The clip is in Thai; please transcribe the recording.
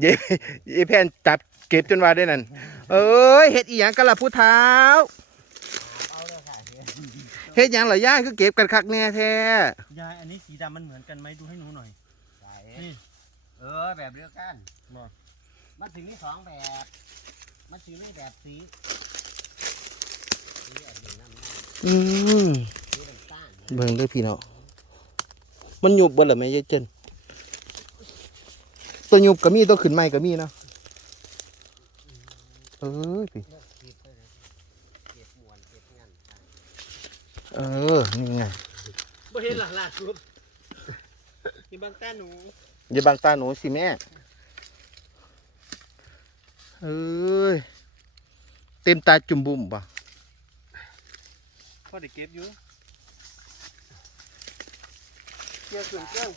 เย่เย่แพนจับเก็บจนว่าได้นั่น เอ้ยเฮ็ดอีหยังกันล่ะผู้เท้าเอาเลยค่ะเฮียเฮ็ดหยังล่ะย่ายคือเก็บกันคักแน่แท้ยายอันนี้สีดำมันเหมือนกันไหมดูให้หนูหน่อยใส่นี่ เออแบบเดียวกันบ่ มันถึงมีสองแบบ มันถึงมีแบบสีสีอันนี้น้ำน้ำอืมสีน้ำตาลเบิ่งเด้อพี่น้องมันหยุบบ่ล่ะแม่ยายเจน ตัวหยุบก็มีตัวขึ้นใหม่ก็มีเนาะเอ้ยพี่เลือกเก็บไปเลยเก็บมวนเก็บงานค่ะเออ นี่ไงบ่เห็นหล่ะล่าสุดที่บางต้าหนูอย่าบังตาหนูสิแม่ เอ้ย เต็มตาจุ่มบุ่มป่ะพอได้เก็บอยู่เกี่ยวส่วนเครื่อง